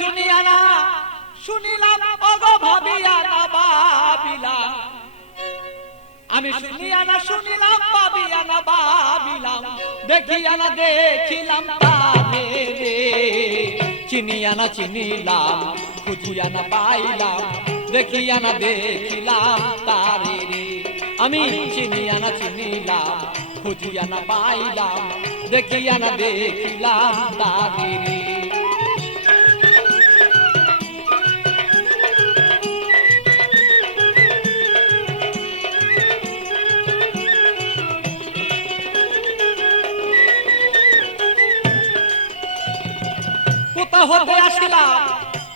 শুনিয়া না শুনিলাম ওগো ভাবিয়া না ভাবিলাম, আমি শুনিয়া না শুনিলাম ভাবিয়া না ভাবিলাম, দেখিয়া না দেখিলাম তারে রে। চিনিয়া না চিনিলাম খুঁজিয়া না পাইলাম, দেখিয়া না দেখিলাম তারে রে। আমি চিনিয়া না চিনিলাম খুঁজিয়া না পাইলাম, দেখিয়া না দেখিলাম তারে রে। কোথা হতে আসিলাম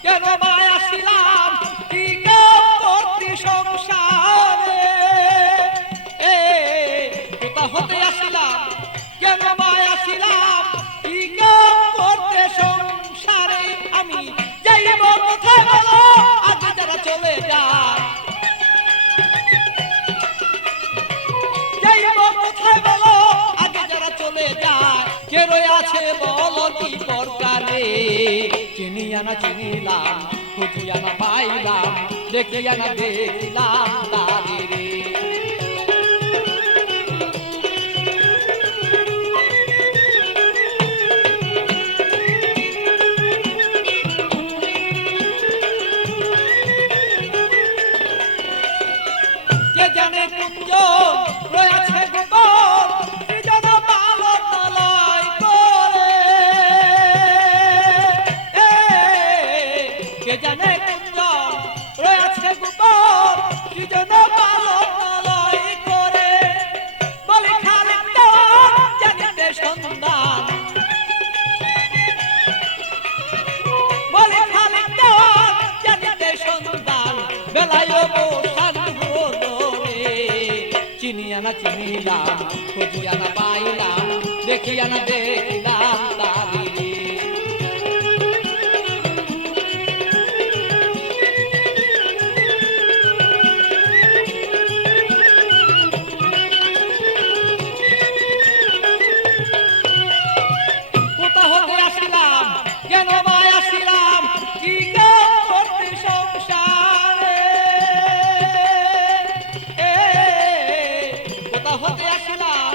কেন বা আসিলাম, কি কাম করতে সংসারে। কোথা হতে আসিলাম কেন বা আসিলাম, কি কাম করতে সংসারে। আমি যাইব কোথায় বলো আগে যারা চলে যায়, যাইব কোথায় বলো আগে যারা চলে যায়। কে রয়ে আছে বলো কি দরকারে। চিনিয়া না চিনিলাম খুঁজিয়া না পাইলাম, দেখিয়া না দেখিলাম তারে রে। কে জানে কুঞ্জ রয়েছে গোপন, কি জানে পালন লয় করে। কে জানে কুঞ্জ রয়েছে গোপন, কি জানে পালন লয় করে। বলি খালিক দেওয়ান জানিতে সন্ধান, বলি খালিক দেওয়ান জানিতে সন্ধান, বেলায় বসান হলো রে। চিনিয়া না চিনিলাম খুঁজিয়া না পাইলাম, দেখিয়া না দেখিলাম তারে রে। কোথা হতে আসিলাম কেন বা আসিলাম, কি কাম করতে সংসারে। কোথা হতে আসিলাম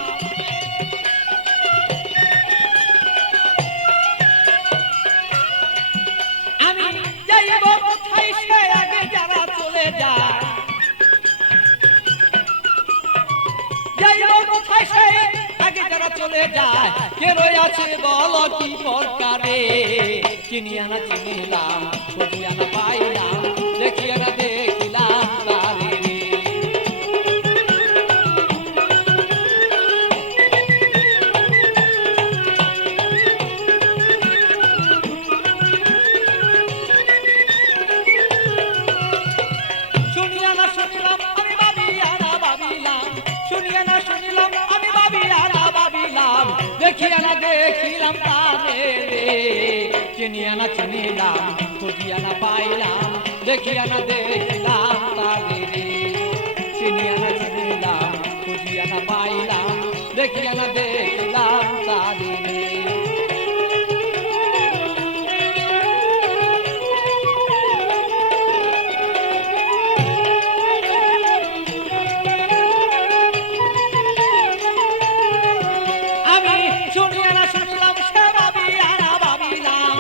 আমি যাইব কোথায় সে আগে যারা চলে যায়, যাইব কোথায় সে আগে যারা চলে যায়। কে রয়ে আছে বলো কি দরকারে। চিনিয়া না চিনিলাম খুঁজিয়া না পাইলাম, দেখিয়া না দেখিলাম তারে রে। শুনিয়া না শুনিলাম আমি ভাবিয়া না ভাবিলাম, শুনিয়া না শুনিলাম আমি ভাবিয়া না ভাবিলাম, দেখিয়া না দেখিলাম তারে রে। চিনিয়া না চিনিলাম খুঁজিয়া না পাইলাম, দেখিয়া না দেখিলাম তারে রে। চিনিয়া না চিনিলাম খুঁজিয়া না পাইলাম, দেখিয়া না দেখিলাম তারে রে। আমি শুনিয়া না শুনিলাম সে ভাবিয়া না ভাবিলাম,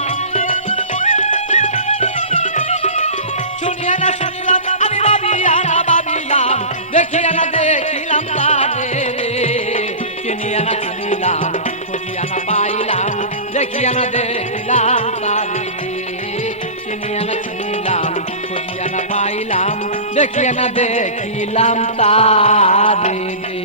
শুনিয়া না শুনিলাম আমি ভাবিয়া না ভাবিলাম, দেখিয়া না দেখিলাম তারে রে। চিনিয়া না চিনিলাম খুঁজিয়া না পাইলাম, দেখিয়া না দেখিলাম তারে রে। চিনিয়া না চিনিলাম খুঁজিয়া না পাইলাম, দেখিয়া না দেখিলাম তারে রে।